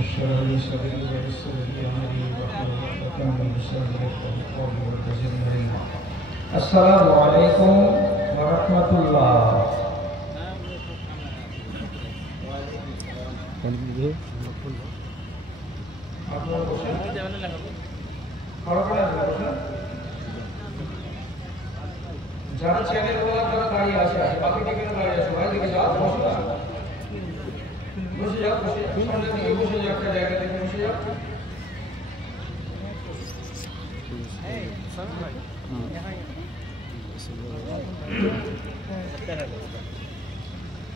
اشرح لي صدري ويسر لي امري واحلل عقدة من لساني يفقهوا قولي وزدني علما. السلام عليكم ورحمة الله. যারা চ্যানেল ওয়ালা তারা দাঁড়িয়ে আছে, বাকিটা কেন দাঁড়িয়ে আছে? ভাই দিকে যাও, বসে যাও, বসে যাও, সামনের দিকে বসে যাও, একটা জায়গা থেকে বসে যাও।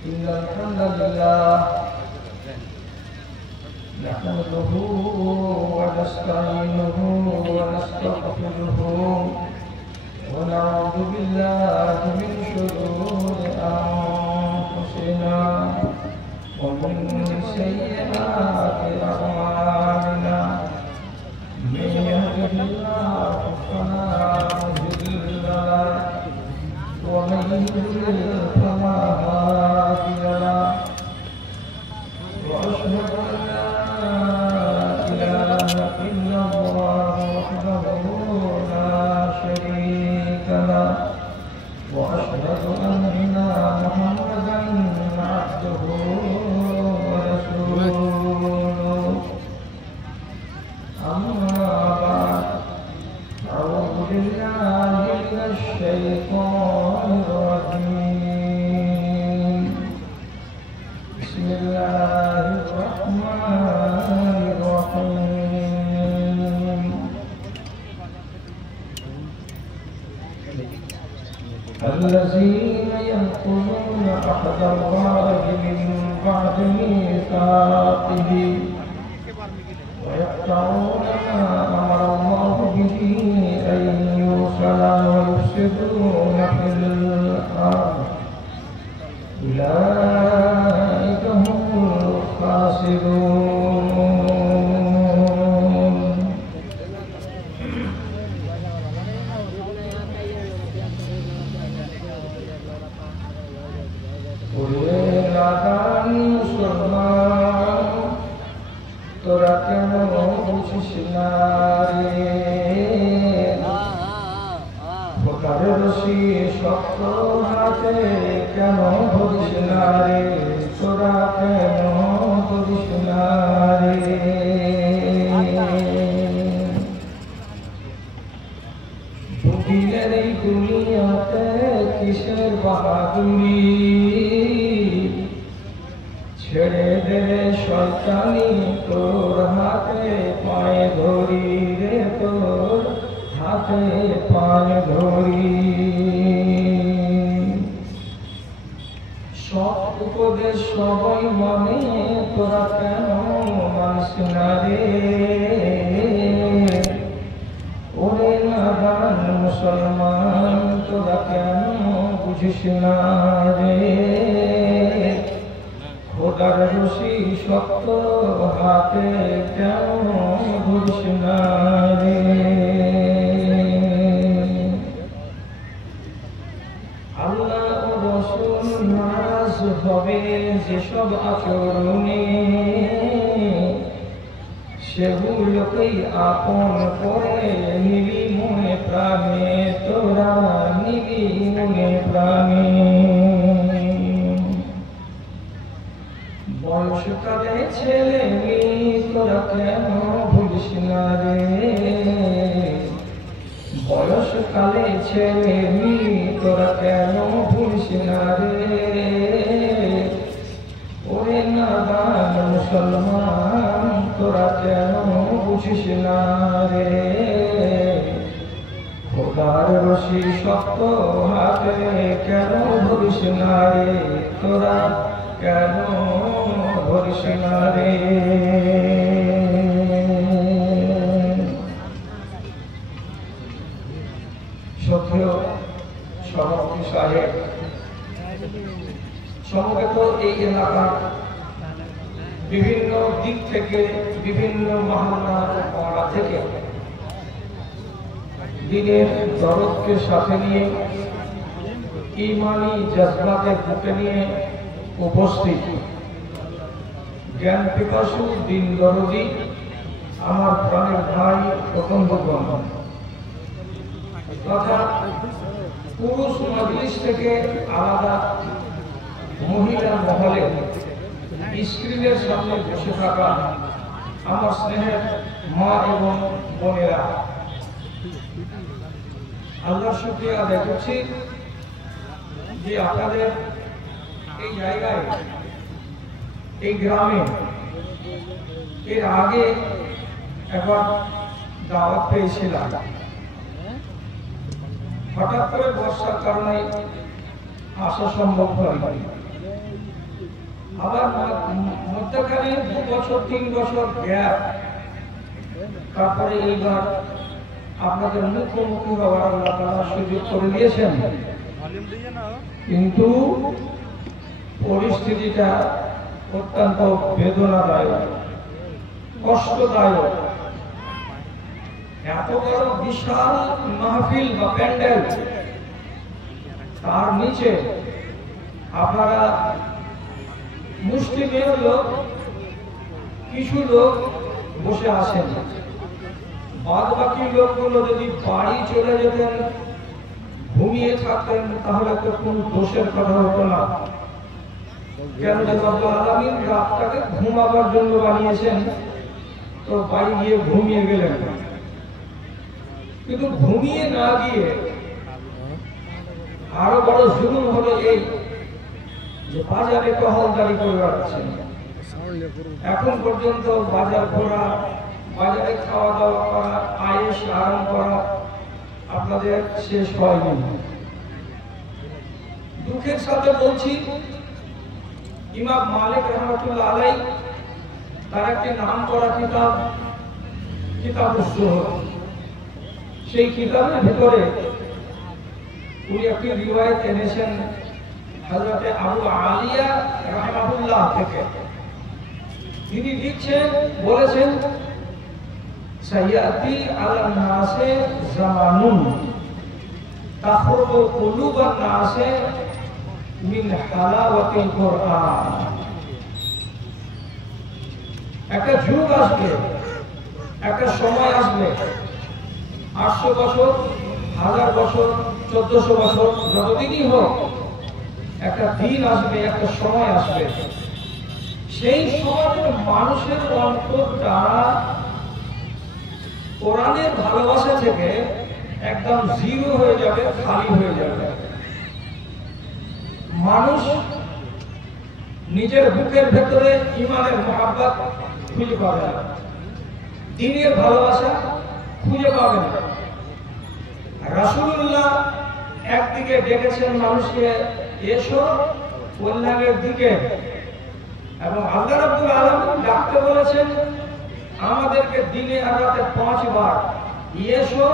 ইন্নাল হামদালিল্লাহ নাহমাদুহু ওয়া নাস্তাঈনুহু ওয়া নাস্তাগফিরুহু ওয়া নাউযু বিল্লাহি মিন শুরুরি আনফুসিনা ওয়া মিন সাইয়্যাতি আ'মালিনা মান ইয়াহদিহিল্লাহু ফালা মুদিল্লা লাহু ওয়া মান يضلل فلا هادي له وأشهد أن لا إله إلا الله وحده لا شريك له وأشهد أن محمدا عبده ورسوله. أما بعد أعوذ بالله من الشيطان الرجيم. بسم الله الرحمن الرحيم. الذين ينقضون عهد الله من بعد ميثاقه ويقطعون ما أمر الله به أن يوصل ويفسدون في الأرض أولئك هم الخاسرون. قل মুসলমান তোরা কেন বুঝিস না রে, খোদার রশি শক্ত হাতে কেন ধরিস না রে, তোরা কেন ধরিস না রে। দুদিনের এই দুনিয়াতে কিসের বাহাদুরি, ছেড়ে দে শয়তানি তোর হাতে পায়ে ধরি রে, তোর হাতে পায়ে ধরি। সব উপদেশ সবাই মানে তোরা কেন মানিস না রে, ওরে নাদান মুসলমান তোরা কেন বুঝিস না রে, খোদার রশি শক্ত হাতে কেন ধরিস না রে। আল্লাহ ও রাসূল নারাজ হবে যেসব আচরণে, সেগুলোকেই আপন করে নিবি মনে প্রাণে, তোরা নিবি মনে প্রাণে। বয়সকালে ছেলে মেয়ে তোরা কেন ভুলিস না রে, বয়সকালে ছেলে মেয়ে তোরা কেন ভুলিস না রে, ওরে নাদান মুসলমান তোরা কেন বুঝিস না রে, খোদার রশি শক্ত হাতে কেন ধরিস না রে, তোরা কেন ধরিস না রে। সত্য সভাপতি সাহেব সমবেত এই এলাকার বিভিন্ন দিক থেকে, বিভিন্ন মহল্লা পাড়া থেকে দিনের দরদকে সাথে নিয়ে, ঈমানি জজবাকে বুকে নিয়ে উপস্থিত জ্ঞান পিপাসু দিন দরদি আমার প্রাণের ভাই প্রথমগণ তথা পুরুষ মজলিস থেকে আলাদা মহিলা মহলে স্ক্রিনের সামনে বসে থাকা আমার স্নেহের মা এবং বোনেরা, আল্লাহর শুকরিয়া আদায় করছি যে আপনাদের এই জায়গায়, এই গ্রামে এর আগে একবার দাওয়াত পেয়েছিলাম। হঠাৎ করে বর্ষার কারণে আসা সম্ভব হয়নি। আবার মধ্যখানে 2 বছর 3 বছর গ্যাপ, তারপরে এইবার আপনাদের মুখোমুখি হওয়ার আল্লাহ তাআলা সুযোগ করে দিয়েছেন। কিন্তু পরিস্থিতিটা অত্যন্ত বেদনাদায়ক, কষ্টদায়ক। এত বড় বিশাল মাহফিল বা প্যান্ডেল, তার নিচে আপনারা মুসলিমের লোক কিছু লোক বসে আছেন, বাদ বাকি লোকগুলো যদি বাড়ি চলে যেতেন, ঘুমিয়ে থাকতেন, তাহলে তো কোনো দোষের কথা হতো না। কেন যে রব্বুল আলামিন রাতটাকে ঘুমাবার জন্য বানিয়েছেন, তো বাড়ি গিয়ে ঘুমিয়ে গেলেন। কিন্তু ঘুমিয়ে না গিয়ে আরো বড় জুলুম হলো এই যে বাজারে টহলদারি করে বেড়াচ্ছেন। এখন পর্যন্ত বাজার ঘোরা, বাজারে খাওয়া দাওয়া করা, আয়েশ আরাম করা আপনাদের শেষ হয়নি। দুঃখের সাথে বলছি, ইমাম মালিক রহমাতুল্লাহ আলাইহি তার একটি নাম করা কিতাব, কিতাবুস জুহদ, সেই কিতাবের ভিতরে উনি একটি রিওয়ায়াত এনেছেন হযরত আবু আলিয়া রাহমাতুল্লাহ থেকে। তিনি লিখছেন, বলেছেন, সাইয়াতি আলা নাসে জামানুন তাখরুবু কুলুবান নাসে মিন হালাওয়াতিল কুরআন। একটা যুগ আসবে, একটা সময় আসবে, 800 বছর, 1000 বছর, 1400 বছর, যতদিনই হোক, একটা দিন আসবে, একটা সময় আসবে, সেই সময় মানুষের অন্তরটা কোরআনের ভালোবাসা থেকে একদম জিরো হয়ে যাবে, খালি হয়ে যাবে। মানুষ নিজের বুকের ভেতরে ঈমানের মহব্বত খুঁজে পাবে না, দ্বীনের ভালোবাসা খুঁজে পাবে না। রাসূলুল্লাহ একদিকে ডেকেছেন মানুষকে, এসো কল্যাণের দিকে, এবং আল্লাহ রাব্বুল আলামিন ডাকতে বলেছেন আমাদেরকে দিনে আর রাতে 5 বার, এসো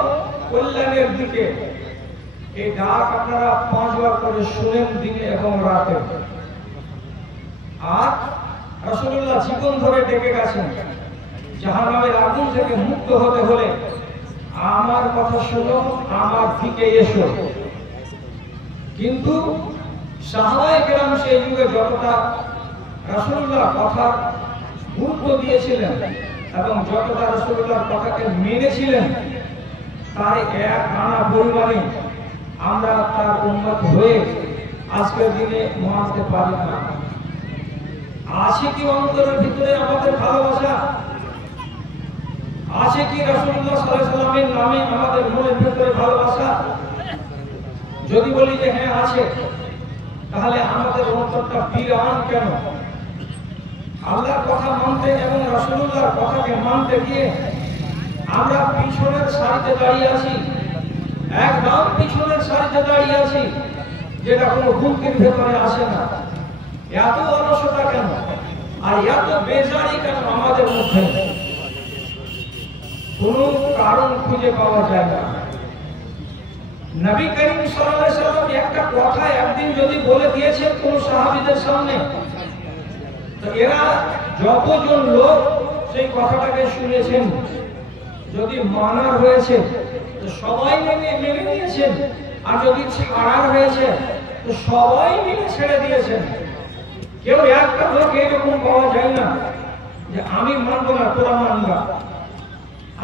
কল্যাণের দিকে। এই ডাক আপনারা 5 বার করে শুনেন দিনে এবং রাতে। আর রাসূলুল্লাহ জীবন ধরে ডেকে গেছেন, জাহান্নামের আগুন থেকে মুক্ত হতে হলে আমার কথা শোনো, আমার দিকে এসো। কিন্তু সাহাবায়ে কেরাম সেই যুগে যতটা রাসূলুল্লাহর কথা গুরুত্ব দিয়েছিলেন এবং যতটা রাসূলুল্লাহর কথাকে মেনেছিলেন, তার 1 আনা পরিমাণে আমরা তার উম্মত হয়ে আজকের দিনে মানতে পারি না। আছে কি অন্তরের ভিতরে আমাদের ভালোবাসা? আছে কি রাসূলুল্লাহ সাল্লাল্লাহু আলাইহি ওয়াসাল্লামের নামে আমাদের মনের ভিতরে ভালোবাসা? যদি বলি যে হ্যাঁ আছে, তাহলে আমাদের অন্তরটা বিরান কেন? আল্লাহর কথা মানতে এবং রাসূলুল্লাহর কথাকে মানতে গিয়ে আমরা পিছনের সারিতে দাঁড়িয়ে আছি, একদম পিছনের সারিতে দাঁড়িয়ে আছি, যেটা কোনো বুকের ভেতরে আসে না। এত অলসতা কেন আর এত বেজারি কেন আমাদের মধ্যে? কোনো কারণ খুঁজে পাওয়া যায় না। নবী করিম সাল্লাল্লাহু আলাইহি ওয়াসাল্লাম একটা কথা একদিন যদি বলে দিয়েছেন কোন সাহাবীদের সামনে, তো এরা যতজন লোক সেই কথাটাকে শুনেছেন, যদি মানার হয়েছে তো সবাই মেনে নিয়েছেন, আর যদি ছাড়ার হয়েছে তো সবাই মিলে ছেড়ে দিয়েছেন। কেউ একটা লোক এরকম পাওয়া যায় না যে আমি মানবো না, তোরা মানবা,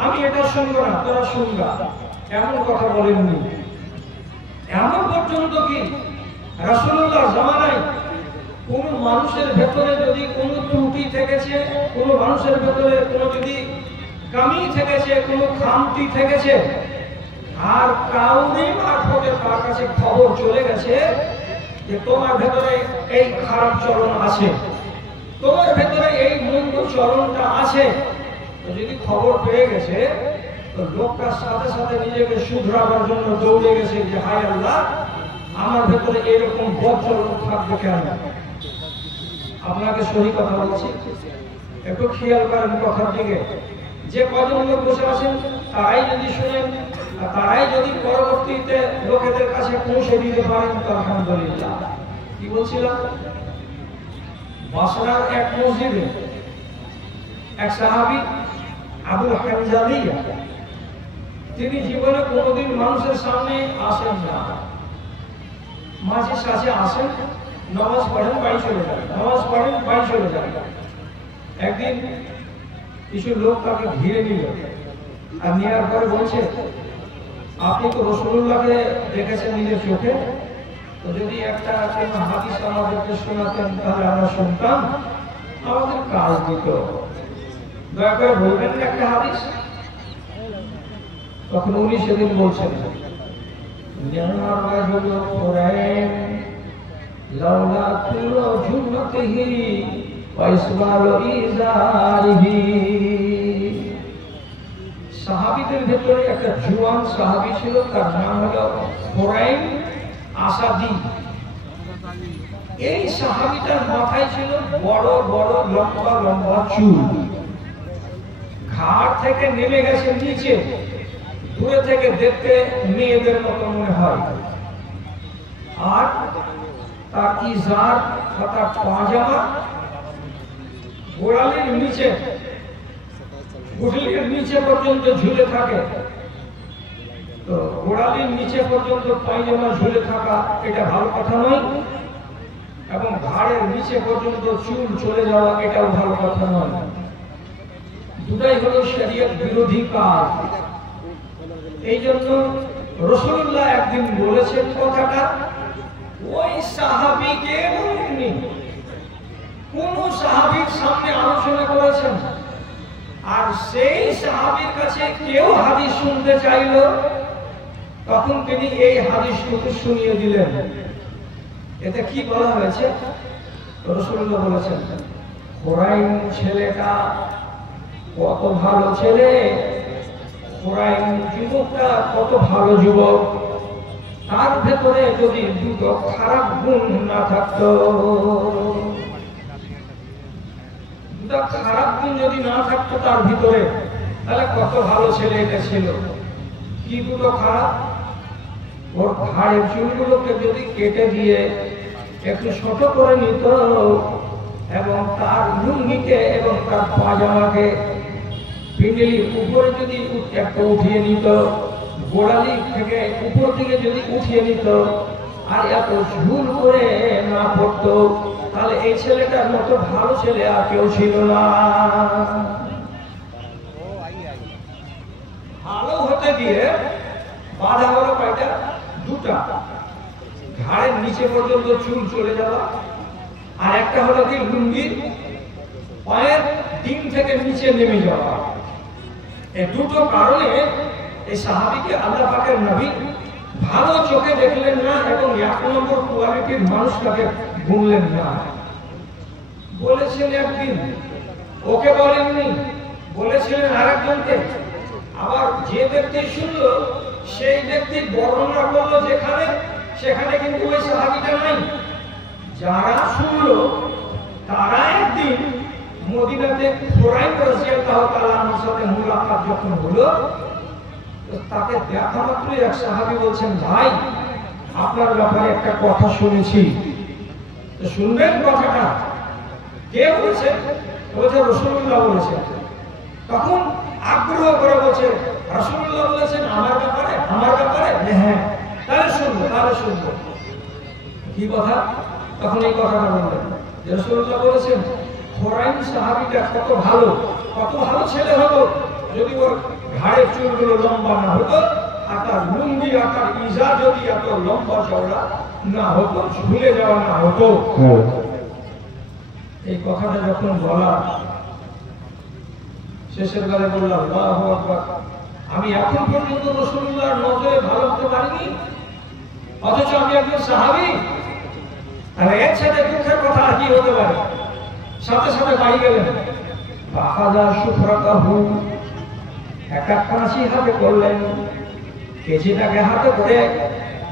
আমি এটা শুনবো না, তোরা শুনবা, এমন কথা বলেননি। এমন পর্যন্ত কি রাসূলুল্লাহ জামানায় কোন মানুষের ভেতরে যদি কোনো ত্রুটি থেকেছে, কোন মানুষের ভেতরে কোনো যদি কমি থেকেছে, কোনো খামতি থেকেছে, আর কাউরি মারফতে তার কাছে খবর চলে গেছে যে তোমার ভেতরে এই খারাপ চরণ আছে, তোমার ভেতরে এই মন্দ চরণটা আছে, তো যদি খবর পেয়ে গেছে তো লোকটার সাথে সাথে নিজেকে শুধরাবার জন্য দৌড়ে গেছে যে হায় আল্লাহ, আমার ভেতরে এরকম বদচরণ থাকবে কেন। আপনাকে সহি কথা বলছি, একটু খেয়াল করেন কথার দিকে। যে কজন লোক বসে আছেন তারাই যদি শুনেন, তারাই যদি পরবর্তীতে লোকেদের কাছে পৌঁছে দিতে পারেন তো আলহামদুলিল্লাহ। কি বলছিলাম, বসরার এক মসজিদে এক সাহাবী আবু হানজালিয়া, তিনি জীবনে কোনোদিন মানুষের সামনে আসেন না, মাঝে সাঝে আসেন, নামাজ পড়েন, বাড়ি চলে যান, নামাজ পড়েন, বাড়ি চলে যান। একদিন কিছু লোক তাকে ঘিরে নিল, আর নেওয়ার পরে বলছে আপনি তো রাসূলুল্লাহকে দেখেছেন নিজের চোখে, তো যদি একটা কোনো হাদিস আমাদেরকে শোনাতেন তাহলে আমরা শুনতাম, আমাদের কাজ দিত, দয়া করে বলবেন না একটা হাদিস। তখন উনি সেদিন বলছেন লাউলা তুলো জুন্নতিহি ওয়া ইসমালু ইজারিহি। সাহাবীদের ভেতরে একটা জওয়ান সাহাবী ছিল, তার নাম হলো হুরাইম আসাদি। এই সাহাবীটার মাথায় ছিল বড় বড় লম্বা লম্বা চুল, ঘাড় থেকে নেমে গেছে নিচে, দূরে থেকে দেখতে মেয়েদের মতো মনে হয়। আর তার ইজার অর্থাৎ পাজামা গোড়ালির নিচে, গুটলির নিচে পর্যন্ত ঝুলে থাকে। তো গোড়ালির নিচে পর্যন্ত পায়জামা ঝুলে থাকা এটা ভালো কথা নয়, এবং ঘাড়ের নিচে পর্যন্ত চুল চলে যাওয়া এটাও ভালো কথা নয়। দুটাই হলো শরীয়ত বিরোধী কাজ। এই জন্য রাসূলুল্লাহ একদিন বলেছেন কথাটা, ওই সাহাবীকে বলেননি, কোন সাহাবীর সামনে আলোচনা করেছেন। আর সেই সাহাবীর কাছে কেউ হাদিস শুনতে চাইল, তখন তিনি এই হাদিসটুকু শুনিয়ে দিলেন। এতে কি বলা হয়েছে, রাসূলুল্লাহ বলেছেন হুরাইম ছেলেটা কত ভালো ছেলে, হুরাইম যুবকটা কত ভালো যুবক, তার ভেতরে যদি দুটো খারাপ গুণ না থাকতো, দুটো খারাপ গুণ যদি না থাকতো তার ভিতরে, তাহলে কত ভালো ছেলে এটা ছিল। কি দুটো খারাপ, ওর ঘাড়ের চুলগুলোকে যদি কেটে দিয়ে একটু ছোট করে নিত, এবং তার লুঙ্গিকে এবং তার পাজামাকে পিণ্ডলির উপরে যদি একটা উঠিয়ে নিত, গোড়ালি থেকে উপর দিকে যদি উঠিয়ে নিত, আর এত ঝুল করে না পড়তো, তাহলে এই ছেলেটার মতো ভালো ছেলে আর কেউ ছিল না। ভালো হতে গিয়ে বাধা হলো কয়টা, দুটা। ঘাড়ের নিচে পর্যন্ত চুল চলে যাওয়া, আর একটা হলো কি লুঙ্গি পায়ের ডিম থেকে নিচে নেমে যাওয়া। এই দুটো কারণে এই সাহাবীকে আল্লাহ পাকের নবী ভালো চোখে দেখলেন না, এবং এক নম্বর কোয়ালিটির মানুষটাকে গুনলেন না। বলেছেন একদিন, ওকে বলেননি, বলেছিলেন আরেকজনকে। আবার যে ব্যক্তি শুনলো সেই ব্যক্তি বর্ণনা করলো যেখানে, সেখানে কিন্তু ওই সাহাবীটা নাই। যারা শুনলো তারা একদিন মদিনাতে হুরাইম রাদিয়াল্লাহু তাআলা আনহুর সাথে মুলাকাত যখন হলো, তাকে দেখা মাত্রই এক সাহাবী বলছেন, ভাই আপনার ব্যাপারে একটা কথা শুনেছি, তো শুনবেন কথাটা। কে বলেছে? বলেছে রাসূলুল্লাহ বলেছেন। তখন আগ্রহ করে বলছে রাসূলুল্লাহ বলেছেন আমার ব্যাপারে, আমার ব্যাপারে? হ্যাঁ, তাহলে শুনবো, তাহলে শুনবো। কি কথা? তখন এই কথাটা বললেন, রাসূলুল্লাহ বলেছেন খোরাইম সাহাবীটা কত ভালো ছেলে হতো যদি ওর ঘাড়ের চুলগুলো লম্বা না হতো, আর তার লুঙ্গি আর তার ইজা যদি এত লম্বা চওড়া না হতো, ঝুলে যাওয়া না হতো। এই কথাটা যখন বলা শেষের বেলায় বললাম আল্লাহু আকবার, আমি এখন পর্যন্ত রাসূলুল্লাহর নজরে ভালো হতে পারিনি, অথচ আমি একজন সাহাবী। আর এর সাথে দুঃখের কথা কি হতে পারে? সাথে সাথে বাড়ি গেলেন, বাহাদা সুফরাকাহু, একটা কাঁচি হাতে করলেন, কেজিটাকে হাতে করে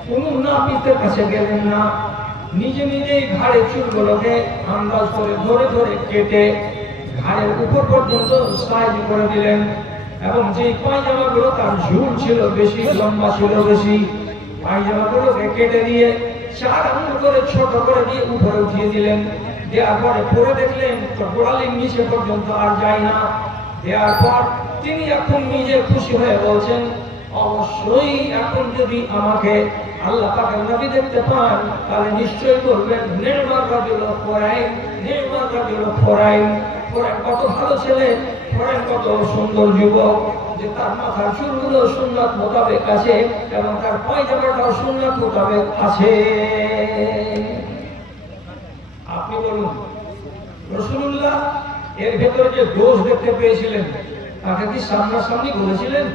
কোন নাপিতের কাছে গেলেন না, নিজে নিজেই ঘাড়ের চুলগুলোকে আন্দাজ করে ধরে ধরে কেটে ঘাড়ের উপর পর্যন্ত সাইজ করে দিলেন। এবং যে পায়জামাগুলো তার ঝুল ছিল বেশি, লম্বা ছিল বেশি, পায়জামাগুলোকে কেটে দিয়ে 4 আঙুল করে ছোট করে দিয়ে উপরে উঠিয়ে দিলেন। দেওয়ার পরে পরে দেখলেন তো গোড়ালির নিচে পর্যন্ত আর যায় না। দেওয়ার পর তিনি এখন নিজে খুশি হয়ে বলছেন, অবশ্যই এখন যদি আমাকে আল্লাহ পাকের নবী দেখতে পান তাহলে নিশ্চয়ই বলবেন নির্মাণ রাজুল খোরাইম, নির্মাণ রাজুল খোরাইম। খোরাইম কত ভালো ছেলে, খোরাইম কত সুন্দর যুবক, যে তার মাথার চুলগুলো সুন্নাত মোতাবেক আছে এবং তার পায়জামাটাও সুন্নাত মোতাবেক আছে। আপনি বলুন, রাসূলুল্লাহ এর ভেতরে যে দোষ দেখতে পেয়েছিলেন তাকে কি সামনাসামনি বলেছিলেন?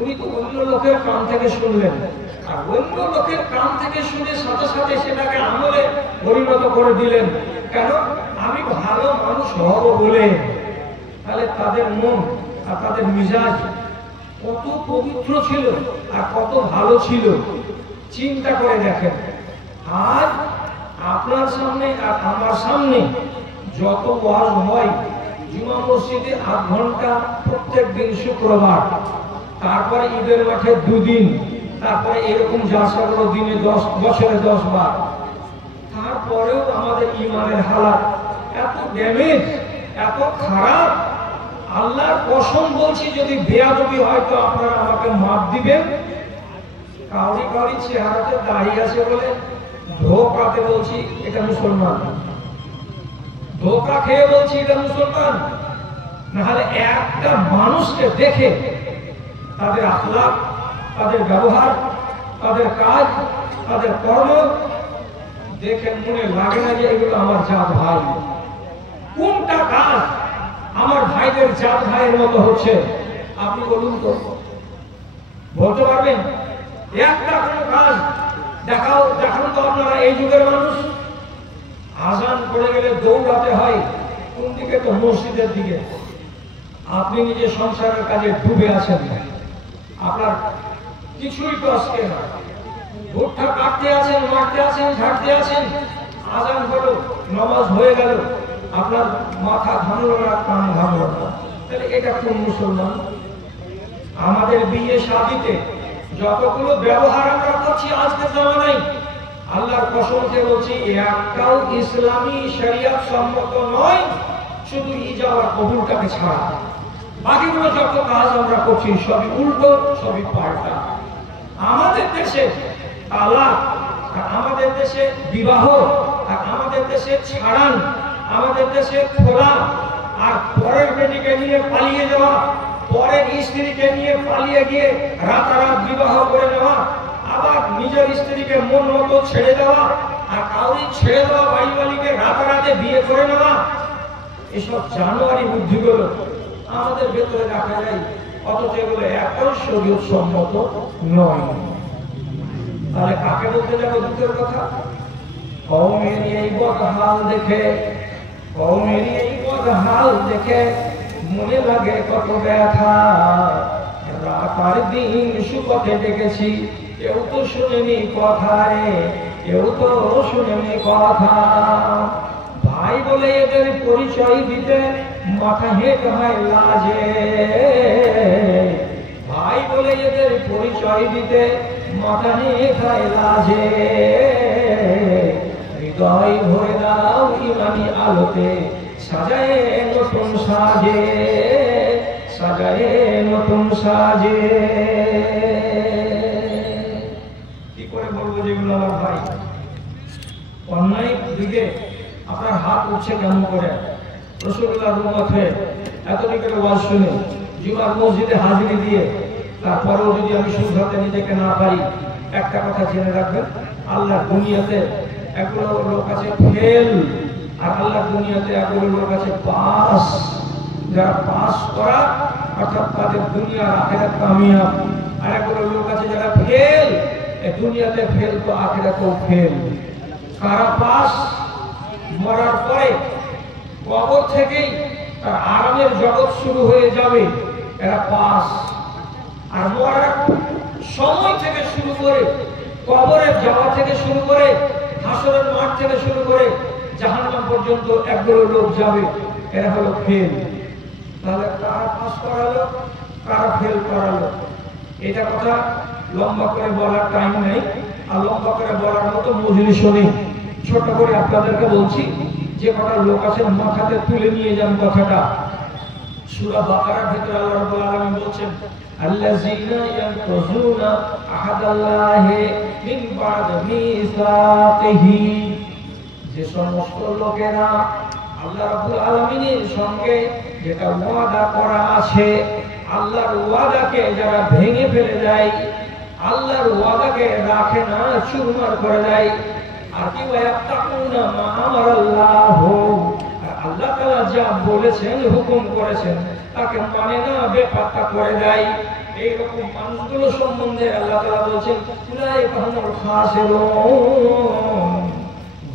উনি তো অন্য লোকের কান থেকে শুনলেন, আর অন্য লোকের কান থেকে শুনে সাথে সাথে সেটাকে আমলে পরিণত করে দিলেন। কেন? আমি ভালো মানুষ হব বলে। তাহলে তাদের মন আর তাদের মিজাজ কত পবিত্র ছিল আর কত ভালো ছিল, চিন্তা করে দেখেন। আজ আপনার সামনে আর আমার সামনে যত ওয়াজ হয়, জুমা মসজিদে 8 ঘন্টা প্রত্যেক দিন শুক্রবার, তারপরে ঈদের মাঠে 2 দিন, তারপরে এরকম জালসাগুলো দিনে 10 বছরে 10 বার। তারপরেও আমাদের ঈমানের হালাত এত ড্যামেজ, এত খারাপ। আল্লাহর কসম বলছি, যদি বেয়াদবি হয় তো আপনারা আমাকে মাপ দিবেন। কাউরি চেহারাতে দাঁড়িয়ে আছে বলে ধোকাতে বলছি এটা মুসলমান, ধোকা খেয়ে বলছি এটা মুসলমান। নাহলে একটা মানুষকে দেখে তাদের আখলাক, তাদের ব্যবহার, তাদের কাজ, তাদের কর্ম দেখে মনে লাগে না যে এগুলো আমার জাত ভাই। কোনটা কাজ আমার ভাইদের জাত ভাইয়ের মতো হচ্ছে? আপনি বলুন তো, বলতে পারবেন একটা কোনো কাজ দেখান তো আপনারা। এই যুগের মানুষ আজান পড়ে গেলে দৌড়াতে হয় কোন দিকে? তো মসজিদের দিকে। আপনি নিজে সংসারের কাজে ডুবে আছেন, আপনার কিছুই তো আজকে না, ভুট্টা কাটতে আছেন, মারতে আছেন, ঝাড়তে আছেন। আজান হলো, নামাজ হয়ে গেল, আপনার মাথা ঘামলো না, কান ঘামলো না। তাহলে এটা কোন মুসলমান? আমাদের বিয়ে শাদীতে যতগুলো ব্যবহার আমরা করছি আজকের জামানায়, আল্লাহর কসম খেয়ে বলছি একটাও ইসলামী শরিয়ত সম্মত নয়, শুধু ইজাবা কবুলটাকে ছাড়া। বাকিগুলো যত কাজ আমরা করছি সবই উল্টো, সবই পাল্টা। আমাদের দেশে তালাক, আমাদের দেশে বিবাহ, আর আমাদের দেশে ছাড়ান, আমাদের দেশে খোলা, আর পরের বেটিকে নিয়ে পালিয়ে যাওয়া, পরের স্ত্রীকে নিয়ে পালিয়ে গিয়ে রাতারাত বিবাহ করে নেওয়া, আবার নিজের স্ত্রীকে মন মতো ছেড়ে দেওয়া, আর কাউরি ছেড়ে দেওয়া বাড়ি মালিকে রাতারাতে বিয়ে করে নেওয়া। এসব জানোয়ারি বুদ্ধিগুলো আমাদের ভেতরে রাখা যায়, অথচ এগুলো একটাও শরীয়ত সম্মত নয়। তাহলে কাকে বলতে যাবো দুঃখের কথা? কওমের এই বদহাল দেখে, কওমের এই বদহাল দেখে মনে লাগে কত ব্যথা। রাত আর দিন সুপথে ডেকেছি, কেউ তো শুনেনি কথা রে, কেউ তো শুনেনি কথা। ভাই বলে এদের পরিচয় দিতে মাথা হেঁট হয় লাজে, ভাই বলে এদের পরিচয় দিতে মাথা হেঁট হয় লাজে। হৃদয় ভরে দাও ইমানি আলোতে, সাজায় নতুন সাজে, সাজায় নতুন সাজে। কি করে বলবো যেগুলো আমার ভাই? অন্যায় দিকে আপনার হাত উঠছে কেমন করে? রাসূলুল্লাহর উম্মত হয়ে এতদিনের ওয়াজ শুনে জুমার মসজিদে হাজিরি দিয়ে তারপরেও যদি আমি শুধরাতে নিজেকে না পারি, একটা কথা জেনে রাখবেন, আল্লাহর দুনিয়াতে একগুলো লোক আছে ফেল, আর আল্লাহর দুনিয়াতে একগুলো লোক আছে পাস। যারা পাস করা অর্থাৎ তাদের দুনিয়ার আখিরাত কামিয়াব, আর একগুলো লোক আছে যারা ফেল, এই দুনিয়াতে ফেল তো আখিরাতেও ফেল। কারা পাস? মরার পরে কবর থেকেই তার আরামের জগৎ শুরু হয়ে যাবে, এরা পাস। আর মরার সময় থেকে শুরু করে, কবরের যাওয়া থেকে শুরু করে, হাসরের মাঠ থেকে শুরু করে জাহান্নাম পর্যন্ত একগুলো লোক যাবে, এরা হলো ফেল। তাহলে কারা পাস করালো, কারা ফেল করালো? এটা কথা লম্বা করে বলার টাইম নেই, আর লম্বা করে বলার মতো মজলিসও নেই। ছোট করে আপনাদেরকে বলছি, যে কটা লোক আছে মাথাতে তুলে নিয়ে যান কথাটা। সূরা বাকারার ভিতরে আল্লাহ রাব্বুল আলামিন বলছেন, আল্লাযীনা ইয়ানকুযুনা আহাদাল্লাহি মিন বা'দি মিসাকিহি, যে সমস্ত লোকেরা আল্লাহ রাব্বুল আলামিনের সঙ্গে যেটা ওয়াদা করা আছে, আল্লাহর ওয়াদাকে যারা ভেঙে ফেলে দেয়, আল্লাহর ওয়াদাকে রাখে না, চুরমার করে দেয়। আর কি ওয়ায়াতাকুনা মা আমারাল্লাহু, আল্লাহ তাআলা যা বলেছেন, হুকুম করেছেন, তাকে মানে না, বেপাত্তা করে দেয়। এইরকম মানুষগুলো সম্বন্ধে আল্লাহ তাআলা বলছেন, উলাইকা হুমুল খাসিরুন,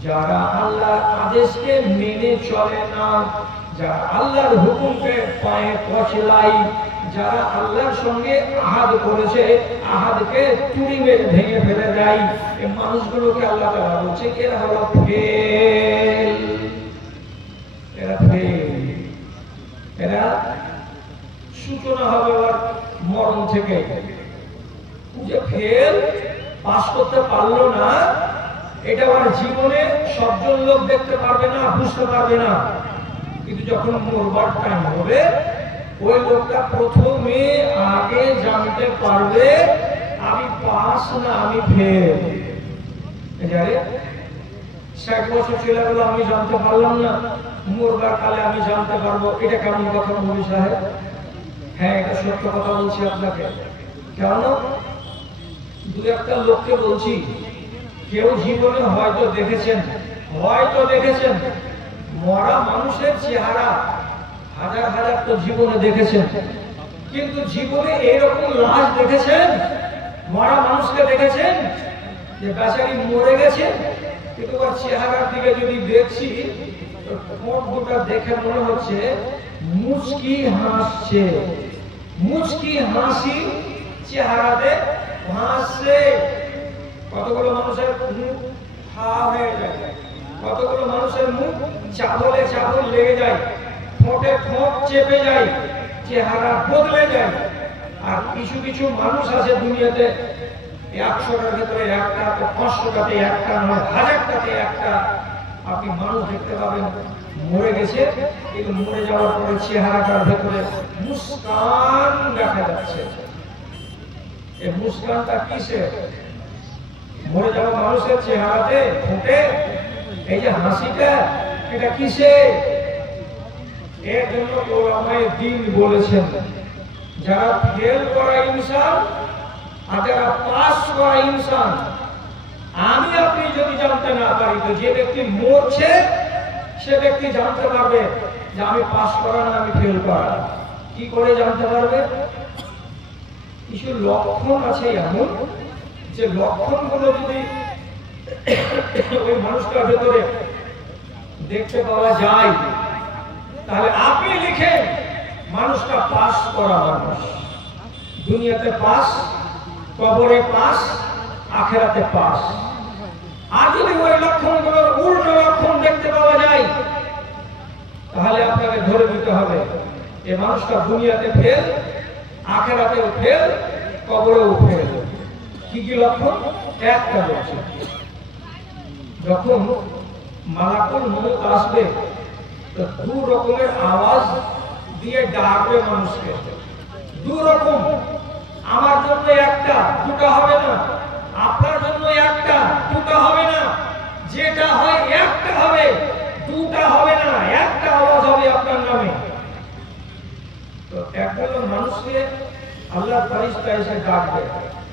যারা আল্লাহর আদেশকে মেনে চলে না, যারা আল্লাহর হুকুমকে পায়ে পৌঁছায়, যারা আল্লাহর সঙ্গে আহাদ করেছে, আহাদকে চুরি মেরে ভেঙে ফেলে দেয়, এই মানুষগুলোকে আল্লাহ তাআলা বলছে এরা হলো ফেল। এরা ফেল, এরা সূচনা হবে ওর মরণ থেকে। যে ফেল, পাস করতে পারলো না, এটা আমার জীবনে সবজন লোক দেখতে পারবে না, বুঝতে পারবে না, কিন্তু যখন মরবার টাইম হবে, ওই লোকটা প্রথমে আগে জানতে পারবে আমি পাস না আমি ফেল। 60 বছর চলে গেল, আমি জানতে পারলাম না, মরবার কালে আমি জানতে পারবো। এটা কেমন কথা মৌলভী সাহেব? হ্যাঁ, এটা সত্য কথা বলছি আপনাকে। কেন? দু একটা লোককে বলছি, কেউ জীবনে হয়তো দেখেছেন মরা মানুষের চেহারা, হাজার হাজার তো জীবনে দেখেছেন, কিন্তু জীবনে এরকম লাশ দেখেছেন, মরা মানুষকে দেখেছেন যে বেচারি মরে গেছে, কিন্তু ওর চেহারার দিকে যদি দেখছি, ঠোঁট দুটা দেখে মনে হচ্ছে মুচকি হাসছে, মুচকি হাসি চেহারাতে হাসছে। কতগুলো মানুষের মুখ হা হয়ে যায়, কতগুলো মানুষের মুখ চাবলে চাবল লেগে যায়, ঠোঁটে ঠোঁট চেপে যায়, চেহারা বদলে যায়। আর কিছু কিছু মানুষ আছে দুনিয়াতে, 100টার ভেতরে একটা, 500টাতে একটা, 1000টাতে একটা আপনি মানুষ দেখতে পাবেন মরে গেছে, কিন্তু মরে যাওয়ার পরে চেহারাটার ভেতরে মুস্কান দেখা যাচ্ছে। এই মুস্কানটা কিসে? মরে যাওয়া মানুষের চেহারাতে, ঠোঁটে এই যে হাসিটা, এটা কিসে? এর জন্য ওলামায়ে দ্বীন বলেছেন, যারা ফেল করা ইনসান আর যারা পাস করা ইনসান, আমি আপনি যদি জানতে না পারি, তো যে ব্যক্তি মরছে সে ব্যক্তি জানতে পারবে যে আমি পাস করা না আমি ফেল করা। কি করে জানতে পারবে? কিছু লক্ষণ আছে এমন, যে লক্ষণগুলো যদি ওই মানুষটার ভেতরে দেখতে পাওয়া যায়, তাহলে আপনি লিখেন মানুষটা পাস করা মানুষ, দুনিয়াতে পাস, কবরে পাস, আখেরাতে পাস। আর যদি ওই লক্ষণগুলোর উল্টো লক্ষণ দেখতে পাওয়া যায়, তাহলে আপনাকে ধরে দিতে হবে এই মানুষটা দুনিয়াতে ফেল, আখেরাতেও ফেল, কবরেও ফেল। কি কি লক্ষণ? একটা লক্ষণ, যখন মালাকুল মউত আসবে, তো দু রকমের আওয়াজ দিয়ে ডাকবে মানুষকে, দু রকম। আমার জন্য একটা, দুটা হবে না, আপনার জন্য একটা, দুটা হবে না, যেটা হয় একটা হবে, দুটা হবে না, একটা আওয়াজ হবে নামে। তো একদল মানুষকে আল্লাহর ফেরেশতা এসে ডাকবে,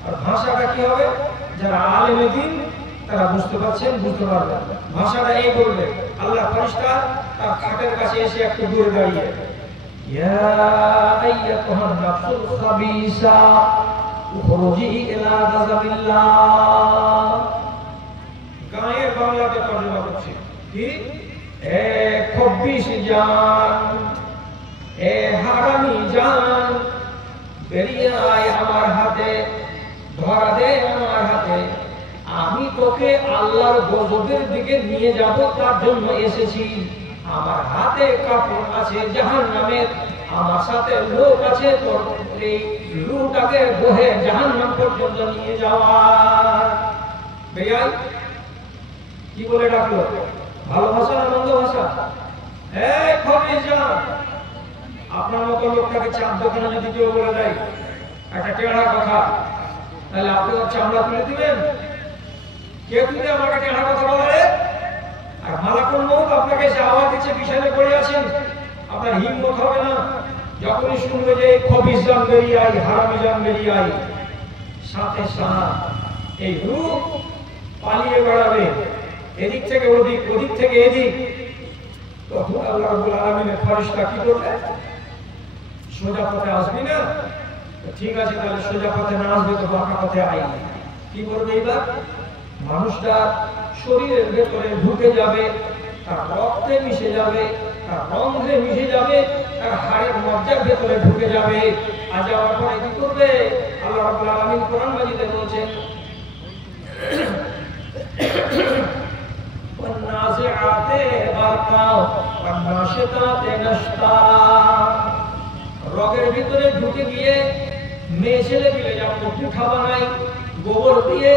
আর ভাষাটা কি হবে? যারা আলেমে দ্বীন তারা বুঝতে পারছেন, বুঝতে পারবেন। ভাষাটা এই বলবে, আল্লাহর ফেরেশতা তার খাটের কাছে এসে একটু দূরে দাঁড়িয়ে, ইয়া আইয়াতুহান নাফসুল খাবিসা উখরুজি ইলা গাযাবিল্লাহ। গায়ের বাংলাতে তর্জমা করছি কি, এ খবিস জান, এ হারামি জান, বেরিয়ে আয় আমার হাতে, ধরা দে আমার হাতে, আমি তোকে আল্লাহর গজবের দিকে নিয়ে যাব, তার জন্য এসেছি। আমার হাতে কাপড় আছে জাহান্নামের, আমার সাথে লোক আছে তোর এই রূহটাকে বহে জাহান্নাম পর্যন্ত নিয়ে যাওয়ার। বেয়াই কি বলে ডাকলো? ভালোবাসা না মন্দ ভাষা? এই খবিস জান, আপনার মতো লোকটাকে চার দোকানে যদি কেউ বলে দেয় একটা টেড়া কথা, তাহলে আপনি চামড়া তুলে দিবেন? কে তুলে আমাকে টেড়া কথা বলে? আর মালাকুল মউত আপনাকে এসে আওয়াজ দিচ্ছে, বিছানে পড়ে আছেন, আপনার হিম্মত হবে না? যখনই শুনবে যে খবিস জান বেরিয়ে আই, হারামি জান বেরিয়ে আই, সাথে সাথ এই রূহ পালিয়ে বেড়াবে, এদিক থেকে ওদিক, ওদিক থেকে এদিক। তখন আল্লাহ রাব্বুল আলামিনের ফেরেশতা কি করবে? সোজা পথে আসবি না? ঠিক আছে, তাহলে সোজা পথে না আসবে তো বাঁকা পথে আই। কি করবে এবার? মানুষটা শরীরের ভেতরে ঢুকে যাবে, তার রক্তে মিশে যাবে, তার রন্ধ্রে মিশে যাবে, তার হাড়ের মজ্জার ভেতরে ঢুকে যাবে। আর যাওয়ার পরে কি করবে? আল্লাহ রাব্বুল আলামিন কোরআন মাজিদে বলছেন, ওয়ান্নাজিআতে গারকা ওয়ান্নাশিতাতে নাশতা। রগের ভিতরে ঢুকে গিয়ে মেয়ে ছেলে মিলে যেমন পিঠা বানায়, গোবর দিয়ে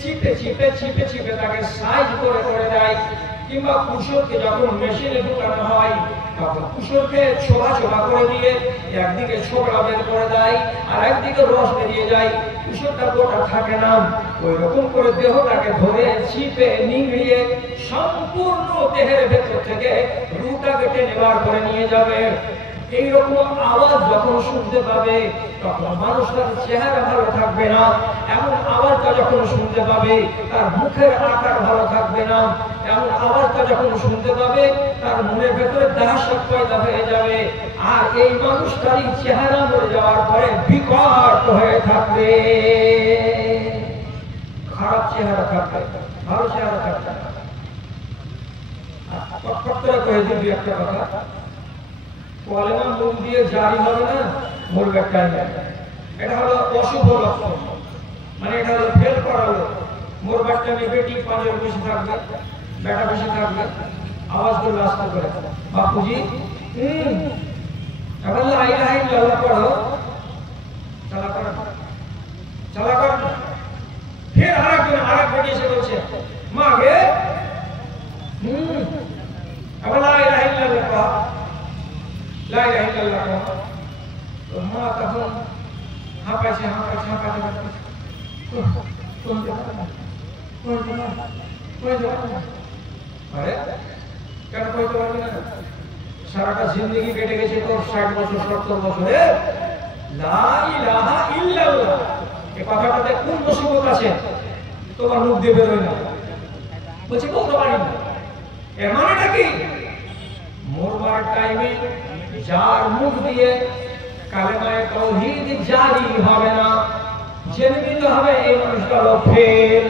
চিপে চিপে চিপে চিপে তাকে সাইজ করে করে দেয়, কিংবা কুসরকে যখন মেশিনে ঢুকানো হয় তখন কুসরকে ছোলা ছোলা করে দিয়ে একদিকে ছোকরা বের করে দেয় আর একদিকে রস বেরিয়ে যায়, কুসরটা গোটা থাকে না। ওই রকম করে দেহটাকে ধরে চিপে নিংড়িয়ে সম্পূর্ণ দেহের ভেতর থেকে রুটাকে টেনে বার করে নিয়ে যাবে। এইরকম আওয়াজ যখন শুনতে পাবে তখন মানুষটার চেহারা ভালো থাকবে না। এমন আওয়াজটা যখন শুনতে পাবে তার মুখের আকার ভালো থাকবে না। এমন আওয়াজটা যখন শুনতে পাবে তার মনের ভেতরে দাহশত পয়দা হয়ে যাবে। আর এই মানুষটারই চেহারা মরে যাওয়ার পরে বিকট হয়ে থাকবে, খারাপ চেহারা থাকবে, ভালো চেহারা থাকবে না। পটপট করে কয়ে দিবি একটা কথা, কলেমা মুখ দিয়ে জারি হবে না, মরবে টাইমে। এটা হলো অশুভ লক্ষণ, মানে এটা হলো ফেল করা লোক। মরবার টাইমে বেটি পাঁচের বেশি থাকবে, বেটা বেশি থাকবে, আওয়াজ করবে আস্তে করে, বাপুজি এখন লা ইলাহা ইল্লাল্লাহ পড়ো, চালা কর চালা কর। ফের আরেক বেটি এসে বলছে, মা গে এখন লা ইলাহা ইল্লাল্লাহ পড়ো, লা ইলাহা ইল্লাল্লাহ পড়ো। তো মা তখন হাঁপাইছে হাঁপাইছে হাঁপাইছে, আরে কেন কইতে পারবি না? সারাটা জিন্দগি কেটে গেছে তোর 60 বছর 70 বছরে, লা ইলাহা ইল্লাল্লাহ এই কথাটাতে কোন মুসিবত আছে তোমার মুখ দিয়ে বেরোয় না? বলছি বলতে পারি না। এর মানেটা কি? মরবার টাইমে যার মুখ দিয়ে কালেমায়ে তাওহীদ জারি হবে না, জেনে নিতে হবে এই মানুষটা হলো ফেল।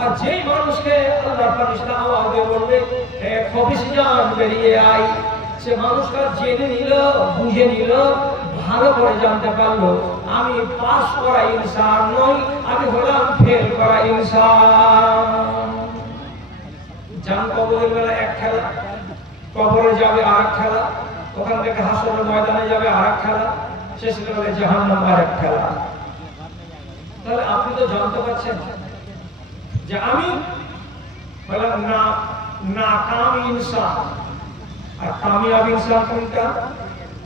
আর যেই মানুষকে আল্লাহ ফেরেশতা আওয়াজ দিয়ে বলবে এ খবিস জান বেরিয়ে আয়, সে মানুষটা জেনে নিল, বুঝে নিল, ভালো করে জানতে পারলো আমি পাস করা ইনসান নই, আমি হলাম ফেল করা ইনসান। জান কবরের বেলা এক খেলা, কবরে যাবে আরেক খেলা, ওখান থেকে হাসরের ময়দানে যাবে আরেক খেলা, শেষ বেলায় জাহান্নাম আরেক খেলা। তাহলে আপনি তো জানতে পারছেন যে আমি হলাম নাকাম ইনসান, আর কামিয়াব ইনসান কোনটা?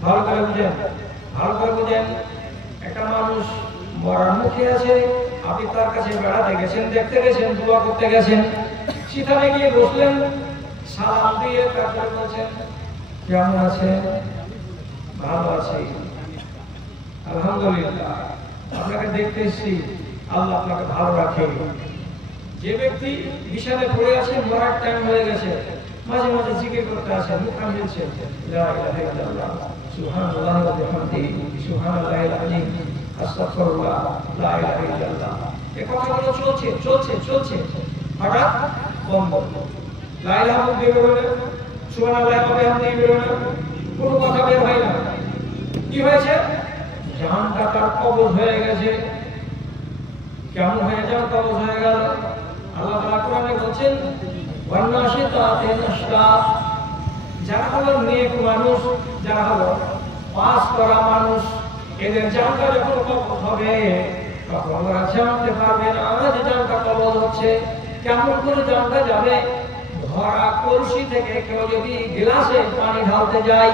ভালো করে বুঝেন, ভালো করে বুঝেন। একটা মানুষ মরার মুখে আছে, আপনি তার কাছে বেড়াতে গেছেন, দেখতে গেছেন, দোয়া করতে গেছেন, সেখানে গিয়ে বসলেন, সালাম দিয়ে তারপরে বলছেন কেমন আছে? ভালো আছি আলহামদুলিল্লাহ। আপনাকে দেখতে এসেছি, আল্লাহ আপনাকে ভালো রাখে। যে ব্যক্তি বিছানায় পড়ে আছে, মরার টাইম হয়ে গেছে, মাঝে মাঝে জিকির করতে আসে, মুখ কামড়েছে, লা ইলাহা ইল্লাল্লাহ সুবহানাল্লাহি ওয়া বিহামদিহি সুবহানাল্লাহিল আযীম আস্তাগফিরুল্লাহ লা ইলাহা ইল্লাল্লাহ। এই কথাগুলো চলছে চলছে চলছে, হঠাৎ বন্ধ। লা ইলাহা মুখ দিয়ে বেরোলে, সুবহানাল্লাহি ওয়া বিহামদিহি বেরোলে, কোনো কথা বের হয় না। কি হয়েছে? জানটা তার কবজ হয়ে গেছে। কেমন হয়ে যান কবজ হয়ে গেল? আল্লাহ তাআলা কোরআনে বলেন, ওয়ান্নাশিতাতি নাশতা। যারা হলো নেক মানুষ, যারা হলো পাস করা মানুষ, এদের জানটা যখন কবজ হবে তখন ওরা জানতে পারবে না যে জানটা কবজ হচ্ছে। কেমন করে জানটা যাবে? ভরা কলসি থেকে কেউ যদি গ্লাসে পানি ঢালতে যায়,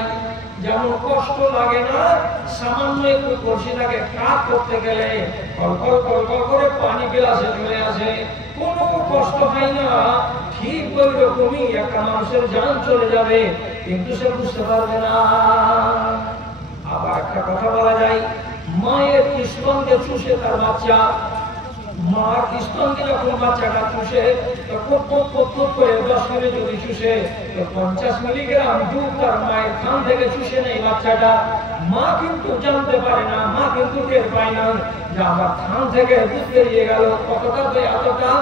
যেমন কষ্ট লাগে না, সামান্য একটু কলসিটাকে কাট করতে গেলে কলকল কলকল করে পানি গ্লাসে চলে আসে, কোনো কষ্ট হয় না। ঠিক ওই রকমই একটা মানুষের জান চলে যাবে, কিন্তু সে বুঝতে পারবে না। আবার একটা কথা বলা যায়, মায়ের স্তনকে চুষে তার বাচ্চা, মার স্তনকে যখন বাচ্চাটা চুষে, তখন করে 10 মিনিট যদি চুষে, তো 50 মিলিগ্রাম দুধ তার মায়ের থান থেকে চুষে নেই বাচ্চাটা। মা কিন্তু জানতে পারে না, মা কিন্তু টের পায় না যে আমার থান থেকে দুধ বেরিয়ে গেল, কতটা তো এতটা।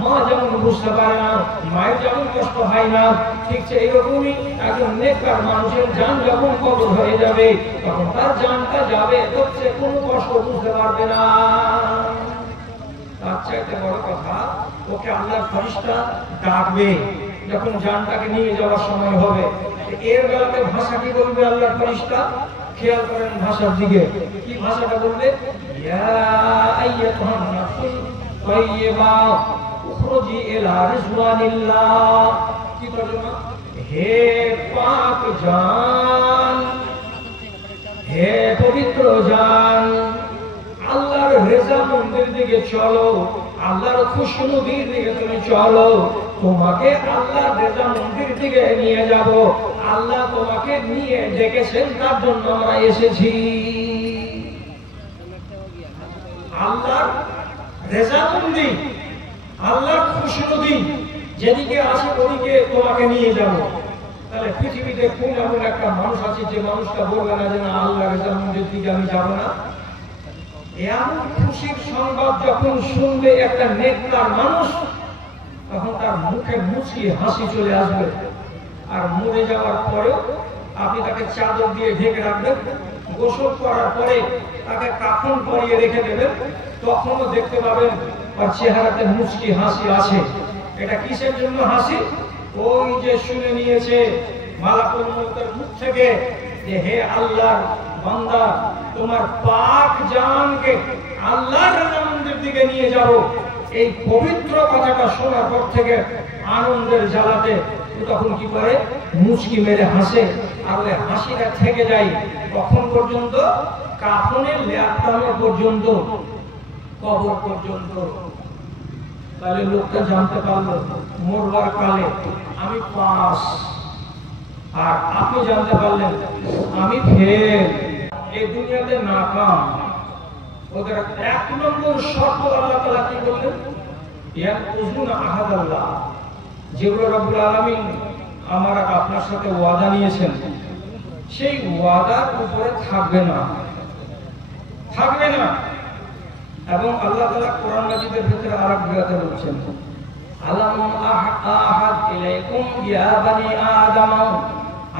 মা যেমন বুঝতে পারে না, মায়ের যেমন কষ্ট হয় না, ঠিক সেইরকমই একজন নেককার মানুষের জান যখন কবজ হয়ে যাবে, তখন তার জানটা যাবে, তো সে কোনো কষ্ট বুঝতে পারবে না। তার চাইতে বড় কথা, ওকে আল্লাহর ফেরেশতা ডাকবে যখন জানটাকে নিয়ে যাওয়ার সময় হবে। এর বেলাতে ভাষা কি বলবে আল্লাহর ফেরেশতা? খেয়াল করেন ভাষার দিকে, কি ভাষাটা বলবে? ইয়া আইয়াতুহান নাফসুত তাইয়্যিবা উখরুজি ইলা রিজওয়ানিল্লাহ। কি তর্জমা? হে পাক জান, হে পবিত্র জান, আল্লাহর রেজামন্দির দিকে চলো, আল্লাহর খুশনুদির দিকে তুমি চলো, তোমাকে আল্লাহর রেজামন্দির দিকে নিয়ে যাব। আল্লাহ তোমাকে নিয়ে ডেকেছেন, তার জন্য আমরা এসেছি। আল্লাহর রেজামন্দির, আল্লাহর খুশনুদি যেদিকে আছে ওদিকে তোমাকে নিয়ে যাব। তাহলে পৃথিবীতে কোন এমন একটা মানুষ আছে যে মানুষটা বলবে না যে না, আল্লাহর রেজামন্দির দিকে আমি যাব না? এমন খুশির সংবাদ যখন শুনবে একটা নেককার মানুষ, তখন তার মুখে মুচকি হাসি চলে আসবে। আর মরে যাওয়ার পরেও আপনি তাকে চাদর দিয়ে ঢেকে রাখবেন, গোসল করার পরে তাকে কাফন পরিয়ে রেখে দেবেন, তখনও দেখতে পাবেন তার চেহারাতে মুচকি হাসি আছে। এটা কিসের জন্য হাসি? ওই যে শুনে নিয়েছে মালাকুল মউতের মুখ থেকে যে হে আল্লাহর বান্দা, তোমার পাক জানকে আল্লাহর রেজামন্দির দিকে নিয়ে যাব। এই পবিত্র কথাটা শোনার পর থেকে আনন্দের জ্বালাতে তখন কি করে? মুচকি মেরে হাসে। আর ওই হাসিটা থেকে যায় কখন পর্যন্ত? কাফনের লেপটানো পর্যন্ত, কবর পর্যন্ত। তাহলে লোকটা জানতে পারলো মরবার কালে আমি পাস, আর আপনি জানতে পারলেন আমি ফেল, এই দুনিয়াতে নাকাম। ওদের 1 নম্বর শর্ত আল্লাহ তাআলা কি বললেন? ইয়াকুযুনা আহাদাল্লাহ, যেগুলো রব্বুল আলামিন আমার আপনার সাথে ওয়াদা নিয়েছেন, সেই ওয়াদার উপরে থাকবে না, থাকবে না। এবং আল্লাহ তাআলা কোরআন মাজিদের ভিতরে আরেক জায়গাতে বলছেন, আলাম আহাদ ইলাইকুম ইয়া বানি আদম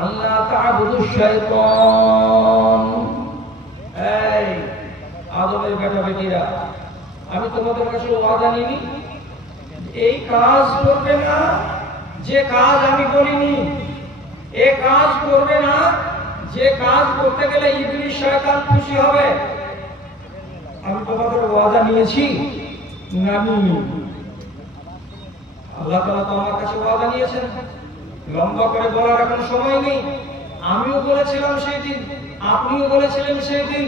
আল্লাহ তা'বুদুশ শাইতান। এই আদমের বেটা বেটিরা, আমি তোমাদের কাছে ওয়াদা নিইনি, এই কাজ করবে না যে কাজ আমি বলিনি, এই কাজ করবে না যে কাজ করতে গেলে ইবলিস শয়তান খুশি হবে। আমি তোমাদের ওয়াদা নিয়েছি না নিইনি? আল্লাহ তাআলা তো আমার কাছে ওয়াদা নিয়েছেন, লম্বা করে বলার এখন সময় নেই। আমিও বলেছিলাম সেই দিন, আপনিও বলেছিলেন সেই দিন,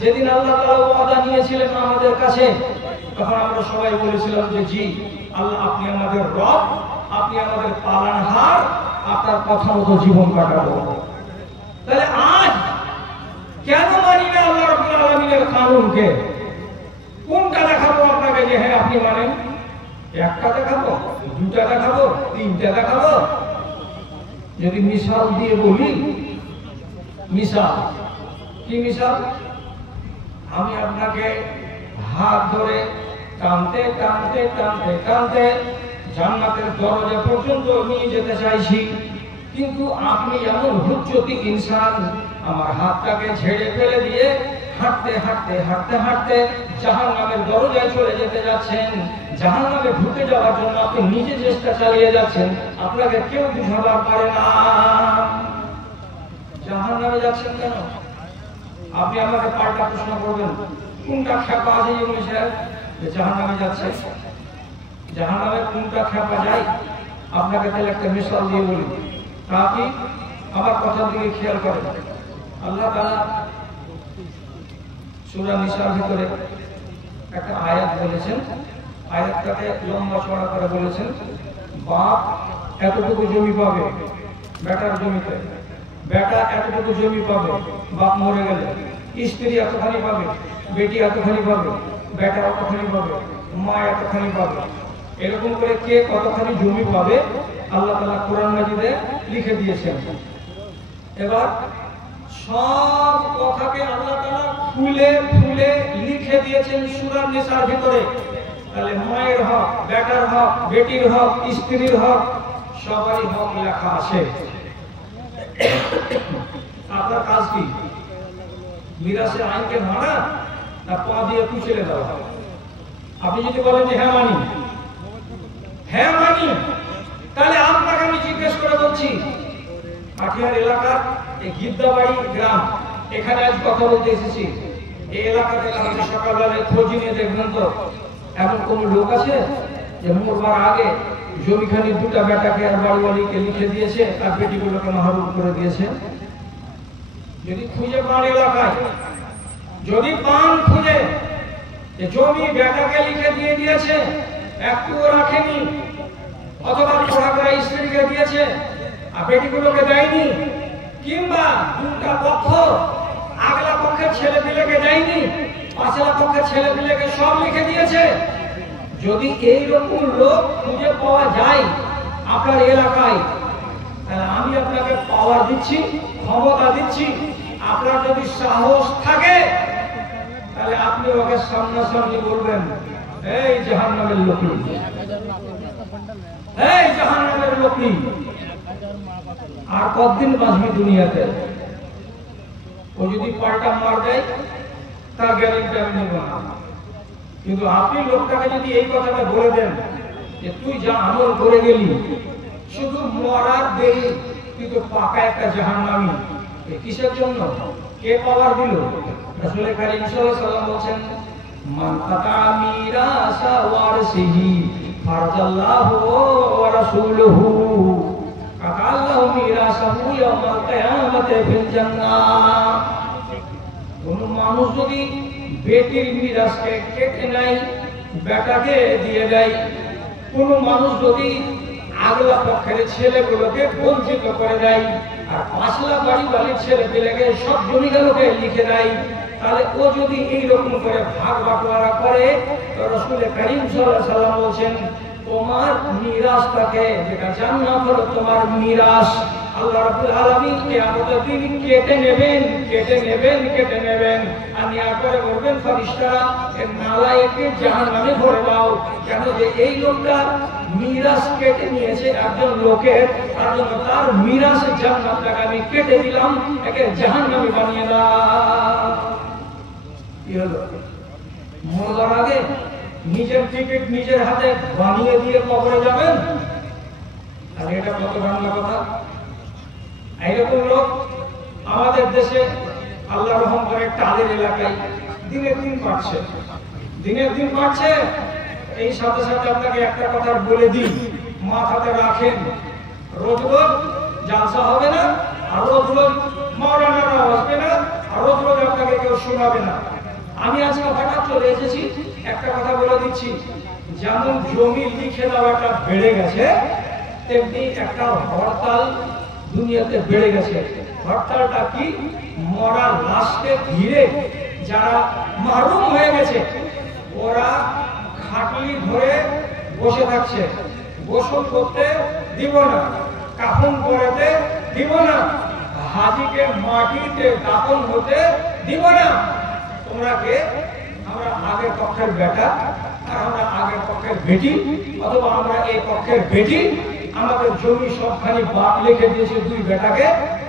যেদিন আল্লাহ তাআলা ওয়াদা নিয়েছিলেন আমাদের কাছে, তখন আমরা সবাই বলেছিলাম যে জি আল্লাহ, আপনি আমাদের রব, আপনি আমাদের পালনহার, আপনার কথা মতো জীবন কাটাবো। তাহলে আজ কেন মানি না আল্লাহ রাব্বুল আলামিনের কানুনকে? কোনটা দেখাবো আপনাকে যে হ্যাঁ আপনি মানেন? একটা দেখাবো, দুটা দেখাবো, তিনটা দেখাবো? যদি মিসাল দিয়ে বলি, মিসাল কি মিসাল? আমি আপনাকে হাত ধরে টানতে টানতে টানতে টানতে জান্নাতের দরজা পর্যন্ত নিয়ে যেতে চাইছি, কিন্তু আপনি এমন হুজ্জতি ইনসান, আমার হাতটাকে ছেড়ে ফেলে দিয়ে হাঁটতে হাঁটতে হাঁটতে হাঁটতে জাহান্নামের দরজায় চলে যেতে যাচ্ছেন। জাহান্নামে ঢুকে যাওয়ার জন্য আপনি নিজে চেষ্টা চালিয়ে যাচ্ছেন, আপনাকে কেউ বুঝাবার পারে না। জাহান্নামে যাচ্ছেন কেন? আপনি আমাকে পাল্টা প্রশ্ন করবেন, কোনটা খেপা আছে সাহেব যে জাহান্নামে যাচ্ছে? জাহান্নামে কোনটা খেপা যায়? আপনাকে তাহলে একটা মিসাল দিয়ে বলি, তা কি? আমার কথার দিকে খেয়াল করেন। আল্লাহ তাআলা সূরা নিসার ভিতরে একটা আয়াত বলেছেন, আয়াতটাকে লম্বা চড়া করে বলেছেন, বাপ এতটুকু জমি পাবে বেটার জমিতে, বেটা এতটুকু জমি পাবে বাপ মরে গেলে, স্ত্রী এতখানি পাবে, বেটি এতখানি পাবে, বেটা এতখানি পাবে, মা এতখানি পাবে। এরকম করে কে কতখানি জমি পাবে আল্লাহ তাআলা কোরআন মাজিদে লিখে দিয়েছেন। এবার সব কথাকে আল্লাহ তাআলা ফুলে ফুলে লিখে দিয়েছেন সূরা নিসার ভিতরে। তাহলে মায়ের হক, বেটার হক, বেটির হক, স্ত্রীর হক, সবারই হক লেখা আছে। আপনার কাজ কি? মিরাসের আইনকে মানা না পা দিয়ে কুচলে দেওয়া? আপনি যদি বলেন যে হ্যাঁ মানি, হ্যাঁ মানি, তাহলে আপনাকে আমি জিজ্ঞেস করে বলছি, কাঠিয়ার এলাকার এই গিদ্দাবাড়ি গ্রাম, এখানে আজ কথা বলতে এসেছি, এই এলাকাতে আপনি সকালবেলায় খোঁজ নিয়ে দেখবেন তো এমন কোন লোক আছে যে মরবার আগে জমিখানি দুটা বেটাকে আর বাড়িওয়ালিকে লিখে দিয়েছে আর বেটিগুলোকে মাহরুম করে দিয়েছে? যদি খুঁজে পান এলাকায়, যদি পান খুঁজে যে জমি বেটাকে লিখে দিয়ে দিয়েছে, একটুও রাখেনি, অথবা পড়াকরা স্ত্রীকে দিয়েছে আর বেটিগুলোকে দেয়নি, কিংবা দুটা পক্ষ আগলা পক্ষের ছেলে পিলেকে দেয়নি, পাঁচলা পক্ষের ছেলে পিলেকে সব লিখে দিয়েছে, যদি এইরকম লোক খুঁজে পাওয়া যায় আপনার এলাকায়, তাহলে আমি আপনাকে পাওয়ার দিচ্ছি, ক্ষমতা দিচ্ছি, আপনার যদি সাহস থাকে তাহলে আপনি ওকে সামনাসামনি বলবেন, এই জাহান্নামের লোকী, এই জাহান্নামের লোকী, আর কতদিন বাঁচবি দুনিয়াতে? ও যদি পাল্টা মার দেয় তার গ্যারান্টি আমি নেব না। কিন্তু আপনি লোকটাকে যদি এই কথাটা বলে দেন যে তুই যা আমল করে গেলি, শুধু মরার দেরি, তুই তো পাকা একটা জাহান্নামী, কিসের জন্য? কে পাওয়ার দিল? রাসূল কারীম সাল্লাল্লাহু আলাইহি ওয়াসাল্লাম বলেন, মান কাতা মিরাসা ওয়ারসিহি ফারজাল্লাহু ওয়া রাসূলুহু কাতাল্লাহু মিরাসাহু ইয়াউমাল কিয়ামাতি ফিল জান্নাহ। কোন মানুষ যদি বেটির মিরাসকে কেটে নেয়, বেটাকে দিয়ে দেয়, কোন মানুষ যদি আগলা পক্ষের ছেলেগুলোকে বঞ্চিত করে দেয় আর পাঁচলা বাড়ি বাড়ির ছেলে পেলেকে সব জমিগুলোকে লিখে দেয়, তাহলে ও যদি এইরকম করে ভাগ বাটোয়ারা করে, তো রাসূল কারীম সাল্লাল্লাহু আলাইহি ওয়াসাল্লাম বলেন, তোমার মিরাসটাকে, যেটা জান্নাত হলো তোমার মিরাস, আল্লাহ রাব্বুল আলামিন কিয়ামতের দিন কেটে নেবেন, কেটে নেবেন, কেটে নেবেন। আমি একবারে বলবেন, ফেরেশতারা এর মালায়েককে জাহান্নামে ভরে দাও, কেন যে এই লোকটা মিরাস কেটে নিয়েছে একজন লোকের, তার জন্য তার মিরাসের জান্নাতটাকে আমি কেটে দিলাম, একে জাহান্নামে বানিয়ে দাও। কি হলো? মরার আগে নিজের টিকিট নিজের হাতে বানিয়ে দিয়ে কবরে যাবেন? আর এটা কত বাংলা কথা? এইরকম লোক আমাদের দেশে আল্লাহ রহম করে তাদের এলাকায় দিনের দিন বাড়ছে, দিনের দিন বাড়ছে। এই সাথে সাথে আপনাকে একটা কথা বলে দিই, মাথাতে রাখেন, রোজ রোজ জালসা হবে না, আর রোজ রোজ মাওলানারা আসবে না, আর রোজ রোজ আপনাকে কেউ শোনাবে না। আমি আজকে হঠাৎ চলে এসেছি, একটা কথা বলে দিচ্ছি, যেমন জমি লিখে দেওয়াটা বেড়ে গেছে, তেমনি একটা হরতাল দুনিয়াতে বেড়ে গেছে। হরতালটা কি? মরা লাশকে ঘিরে যারা মারুম হয়ে গেছে ওরা খাটলি ধরে বসে থাকছে, গোসল করতে দিব না, কাফন পরাতে দিব না, হাজিকে মাটিতে দাফন হতে দিব না। তোমরা কে? আমরা আগের পক্ষের বেটা আর আমরা আগের পক্ষের বেটি, অথবা আমরা এই পক্ষের বেটি। আমাদের জমি সবখানি বাপ লিখে দিয়েছে দুই বেটাকে,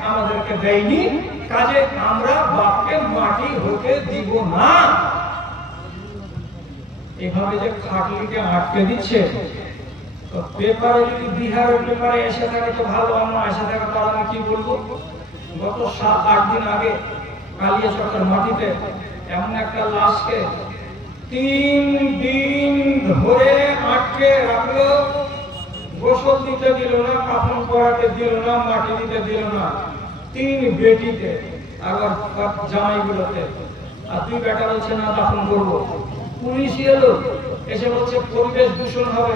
আমাদেরকে দেয়নি, কাজে আমরা বাপকে মাটি হতে দিব না। এভাবে যে খাটলিকে আটকে দিচ্ছে, তো পেপারে যদি বিহারের পেপারে এসে থাকে তো ভালো, আমরা এসে থাকে তো আমি কি বলবো। গত 7-8 দিন আগে কালিয়াচকের মাটিতে এমন একটা লাশকে 3 দিন ধরে আটকে রাখলো, গোসল দিতে দিল না, কাফন পরাতে দিল না, মাটি দিতে দিল না। 3 বেটিতে আবার জামাইগুলোতে, আর 2 বেটা বলছে না দাফন করবো। পুলিশ এলো, এসে বলছে পরিবেশ দূষণ হবে,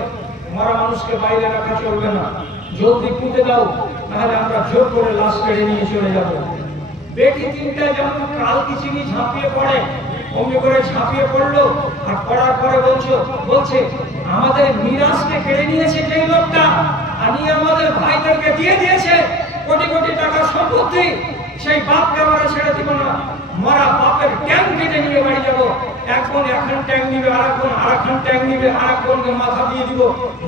মরা মানুষকে বাইরে রাখা চলবে না, জলদি পুঁতে দাও, নাহলে আমরা জোর করে লাশ কেড়ে নিয়ে চলে যাবো। বেটি 3টা যেমন কাল কিচিনি ঝাঁপিয়ে পড়ে অমনি করে ঝাঁপিয়ে পড়লো, আর পড়ার পরে বলছে আমাদের মিরাজকে কেড়ে নিয়েছে যেই লোকটা, আমি আমাদের ভাইদেরকে দিয়ে দিয়েছে কোটি কোটি টাকার সম্পত্তি, সেই বাপকে আমরা ছেড়ে দিব না। মরা বাপের ট্যাং কেটে নিয়ে বাড়ি যাবো। একজন এখন ট্যাং নিবে, আরেকজন আরেকখান ট্যাং নিবে, আরেকজনকে মাথা দিয়ে দিব।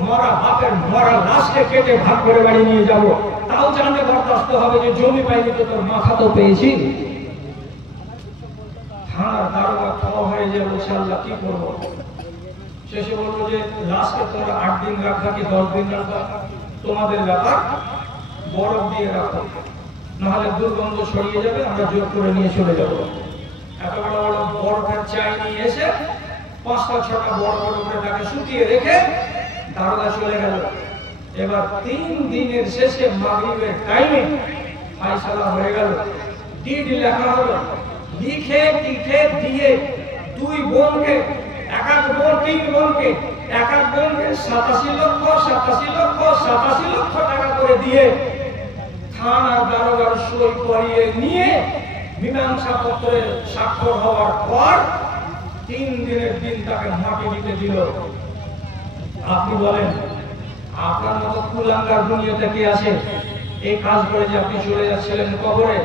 মরা বাপের মরা লাশকে কেটে ভাগ করে বাড়ি নিয়ে যাব। তাও জানলে বরদাস্ত হবে যে জমি পাইনি তো তোর মাথা তো পেয়েছি। থানার দারোগা খাওয়া হয়ে যায়, বলছে আল্লাহ কি করবো। শেষে বলবো যে লাশকে তোমরা 8 দিন রাখা কি 10 দিন রাখা তোমাদের ব্যাপার, বরফ দিয়ে রাখো, নাহলে দুর্গন্ধ ছড়িয়ে যাবে, আমরা জোর করে নিয়ে চলে যাবো। এত বড় বড় বরফের চাই নিয়ে এসে 5-6টা বড় বড় করে তাকে শুকিয়ে রেখে দারোগা চলে গেল। এবার 3 দিনের শেষে মাগরিবের টাইমে ফায়সালা হয়ে গেল, ডিড লেখা হলো। লিখে টিখে দিয়ে 2 বোনকে, এক এক বোন 3 বোনকে, এক এক বোনকে 87 লক্ষ 87 লক্ষ 87 লক্ষ টাকা করে দিয়ে থানার দারোগার সই করিয়ে নিয়ে মীমাংসা পত্রে স্বাক্ষর হওয়ার পর 3 দিনের দিন তাকে মাটি দিতে দিল। আপনি বলেন আপনার মতো কুলাঙ্গার দুনিয়াতে কি আছে? এই কাজ করে যে আপনি চলে যাচ্ছিলেন কবরে,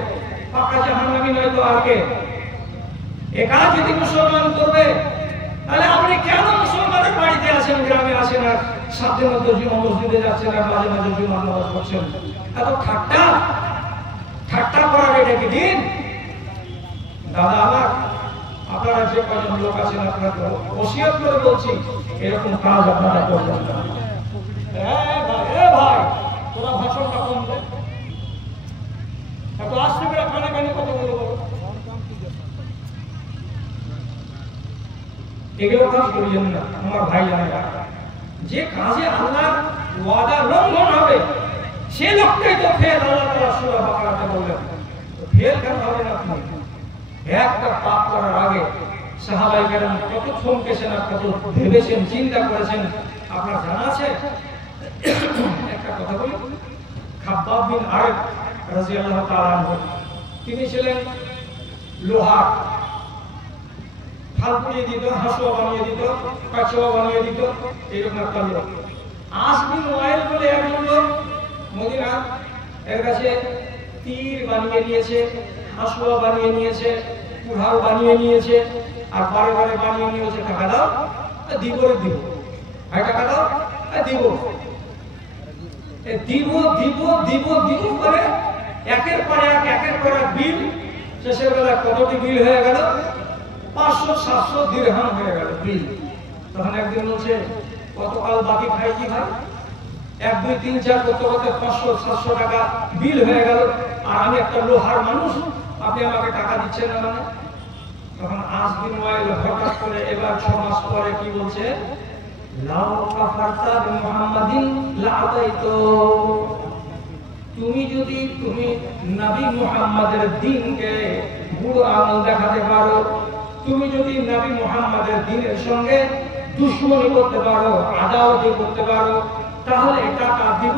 পাকা জাহান্নামী নয় তো আর কে? এ কাজ যদি মুসলমান করবে তাহলে আপনি কেন মুসলমানের বাড়িতে আছেন, গ্রামে আসেন, আর 7 দিন মধ্যে জুমা মসজিদে যাচ্ছেন, আর মাঝে মাঝে জুমা নামাজ পড়ছেন? এত ঠাট্টা করার এটা কি দিন? দাদা আমার, আপনারা যে কজন লোক আছেন আপনাকে ওসিয়ত করে বলছি, এরকম কাজ আপনারা করবেন না। ভাই তোরা ভাষণটা কম দে, এত আসতে করে কানে কথা বলবো, এগুলো কাজ করিয়েন না আমার ভাই জানেরা। যে কাজে আল্লাহ ওয়াদা লঙ্ঘন হবে সে লোকটাই তো ফেল। আল্লাহ তাআলা সূরা বাকারাতে বললেন, ফেল কেন হবে না? আপনি একটা পাপ করার আগে সাহাবায়ে কেরাম কত থমকেছেন আর কত ভেবেছেন, চিন্তা করেছেন আপনার জানা আছে? একটা কথা বলি, খাব্বাব বিন আরেক রাদিয়াল্লাহু তাআলা আনহু, তিনি ছিলেন লোহার, ফালপুড়িয়ে দিত, হাসুয়া বানিয়ে দিত, কাচুয়া বানিয়ে দিত, এরকম একটা লোক। আস বিন ওয়াইল বলে একজন লোক মদিনা, এর কাছে তীর বানিয়ে নিয়েছে, হাসুয়া বানিয়ে নিয়েছে, কুড়াল বানিয়ে নিয়েছে, আর বারে বারে বানিয়ে নিয়েছে। টাকা দাও, দিব দিব, ভাই টাকা দাও, দিব দিব দিব দিব দিব করে একের পর এক বিল। শেষের বেলা কতটি বিল হয়ে গেল? 500-700 দিরহাম হয়ে গেল বিল। তখন একদিন বলছে কতকাল বাকি খাই কি ভাই? 1, 2, 3, 4 করতে করতে 500-700 টাকা বিল হয়ে গেল, আর আমি একটা লোহার মানুষ, আপনি আমাকে টাকা দিচ্ছেন না মানে? তখন আস বিন ওয়াইল হঠাৎ করে এবার 6 মাস পরে কি বলছে? লাউ কাফারতা বিমুহাম্মাদিন লাআতাইতু, তুমি যদি নবী মুহাম্মাদের দ্বীনকে বুড়ো আঙুল দেখাতে পারো, তুমি যদি নবী মুহাম্মাদের দ্বীনের সঙ্গে দুশমনি করতে পারো, আদাওয়াতি করতে পারো, তাহলে টাকা দিব,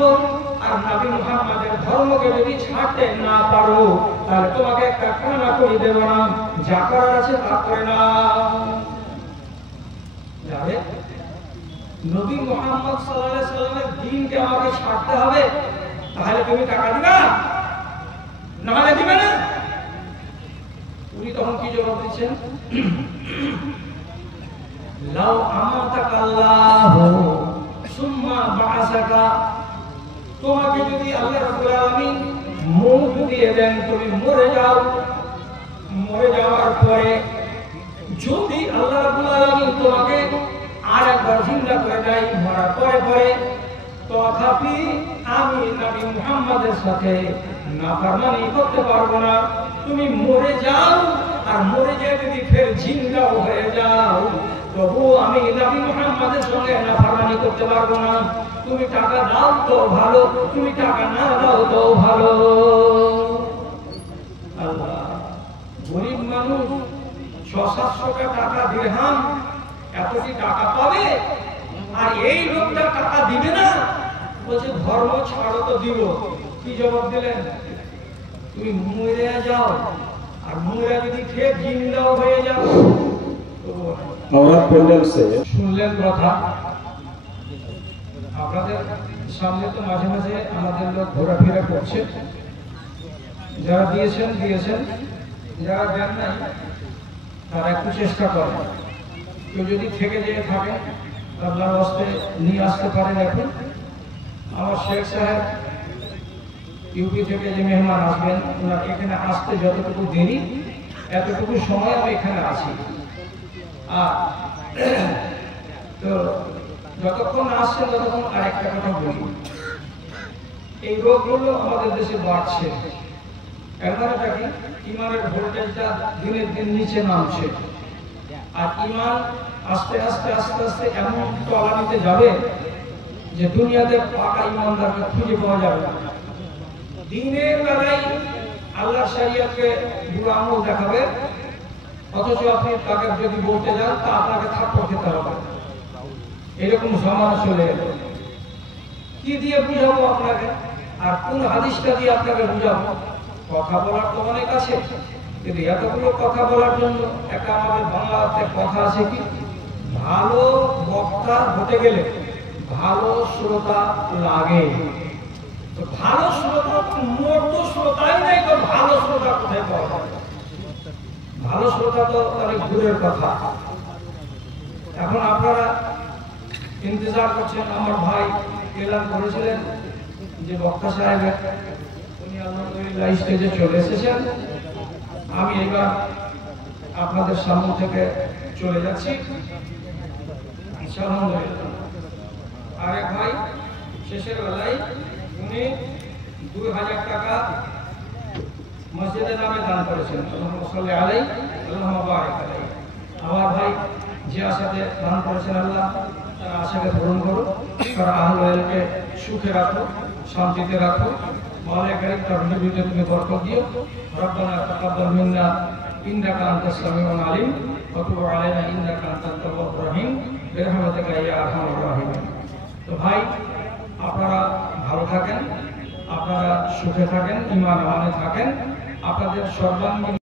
আর নবী মুহাম্মাদের ধর্মকে যদি ছাড়তে না পারো তাহলে তোমাকে একটা কানা করে দেব না, যা করার আছে তা করে না। যাবে নবী মুহাম্মদ সাল্লাল্লাহু আলাইহি সাল্লামের দ্বীনকে আমাকে ছাড়তে হবে, তাহলে তুমি টাকা দিবা না, হলে দিবে না। উনি তখন কি জবাব দিচ্ছেন? লাউ আমাতাকাল্লাহু সুম্মা বাআসাকা, তোমাকে যদি আল্লাহ রাব্বুল আলামিন মৌত দিয়ে দেন, তুমি মরে যাও, মরে যাওয়ার পরে যদি আল্লাহ রাব্বুল আলামিন তোমাকে আরেকবার জিন্দা করে দেয় মরার পরে পরে, তথাপি আমি নবী মুহাম্মাদের সাথে নাফরমানি করতে পারবো না। তুমি মরে যাও, আর মরে যেয়ে যদি ফের জিন্দা হয়ে যাও, তবু আমি নবী মুহাম্মাদের সঙ্গে নাফরমানি করতে পারবো না। তুমি টাকা দাও তো ভালো, তুমি টাকা না দাও তো ভালো। আল্লাহ, গরিব মানুষ 600-700 টাকা দিরহাম, এতটি টাকা পাবে, আর এই লোকটা টাকা দিবে না, বলছে ধর্ম ছাড়ো তো দিব। কি জবাব দিলেন? তুমি মরে যাও, আর মরে যদি ফের জিন্দাও হয়ে যাও। শুনলেন কথা? আপনাদের সামনে তো মাঝে মাঝে আমাদের লোক ঘোরাফেরা করছে, যারা দিয়েছেন দিয়েছেন, যারা দেন নাই তারা একটু চেষ্টা করেন। কেউ যদি থেকে যেয়ে থাকে আপনার হস্তে নিয়ে আসতে পারেন। এখন আমার শেখ সাহেব ইউপি থেকে যে মেহমান আসবেন, ওনার এখানে আসতে যতটুকু দেরি, এতটুকু সময় আমি এখানে আছি। আর তো যতক্ষণ আসছেন ততক্ষণ আরেকটা কথা বলি, এই রোগগুলো আমাদের দেশে বাড়ছে। এর মানেটা কি? ইমানের ভোল্টেজটা দিনের দিন নিচে নামছে, আর ইমান আস্তে আস্তে আস্তে আস্তে এমন তলানিতে যাবে যে দুনিয়াতে পাকা ইমানদারকে খুঁজে পাওয়া যাবে না। দিনের বেলায় আল্লাহ শরিয়তকে বুড়ো আঙুল দেখাবে, অথচ আপনি তাকে যদি বলতে যান তা আপনাকে থাপ্পড় খেতে হবে। এরকম সমাজ চলে এলো। কি দিয়ে বুঝাবো আপনাকে, আর কোন হাদিসটা দিয়ে আপনাকে বুঝাবো? কথা বলার তো অনেক আছে, কিন্তু এতগুলো কথা বলার জন্য একটা আমাদের বাংলাতে কথা আছে কি, ভালো বক্তা হতে গেলে ভালো শ্রোতা লাগে। তো ভালো শ্রোতা, মোট তো শ্রোতাই নাই, তো ভালো শ্রোতা কোথায় পাওয়া যাবে? ভালো শ্রোতা তো অনেক দূরের কথা। এখন আপনারা ইন্তজার করছেন। আমার ভাই এলান করেছিলেন যে বক্তা সাহেবের, উনি আলহামদুলিল্লাহ স্টেজে চলে এসেছেন। আমি এবার আপনাদের সামনে থেকে চলে যাচ্ছি আলহামদুলিল্লাহ। আরেক ভাই শেষের বেলায় উনি 2000 টাকা মসজিদের নামে দান করেছেন। আমার ভাই যে আশাতে দান করেছেন, আল্লাহ তার আশাকে পূরণ করো, তার আহলকে সুখে রাখো, শান্তিতে রাখো। মাওলানা কারীম তার হৃদয়ে তুমি বরকত দিও। রব্বানা তাকাব্বাল মিন্না ইন্নাকা আনতাস সামিউল আলিম ওয়া তুব আলাইনা ইন্নাকা আনতাত তাওয়াবুর রহিম বিরহমাতিকা ইয়া আরহামার রাহিমিন। তো ভাই, আপনারা ভালো থাকেন, আপনারা সুখে থাকেন, ঈমান আমানে থাকেন, আপনাদের সর্বাঙ্গীন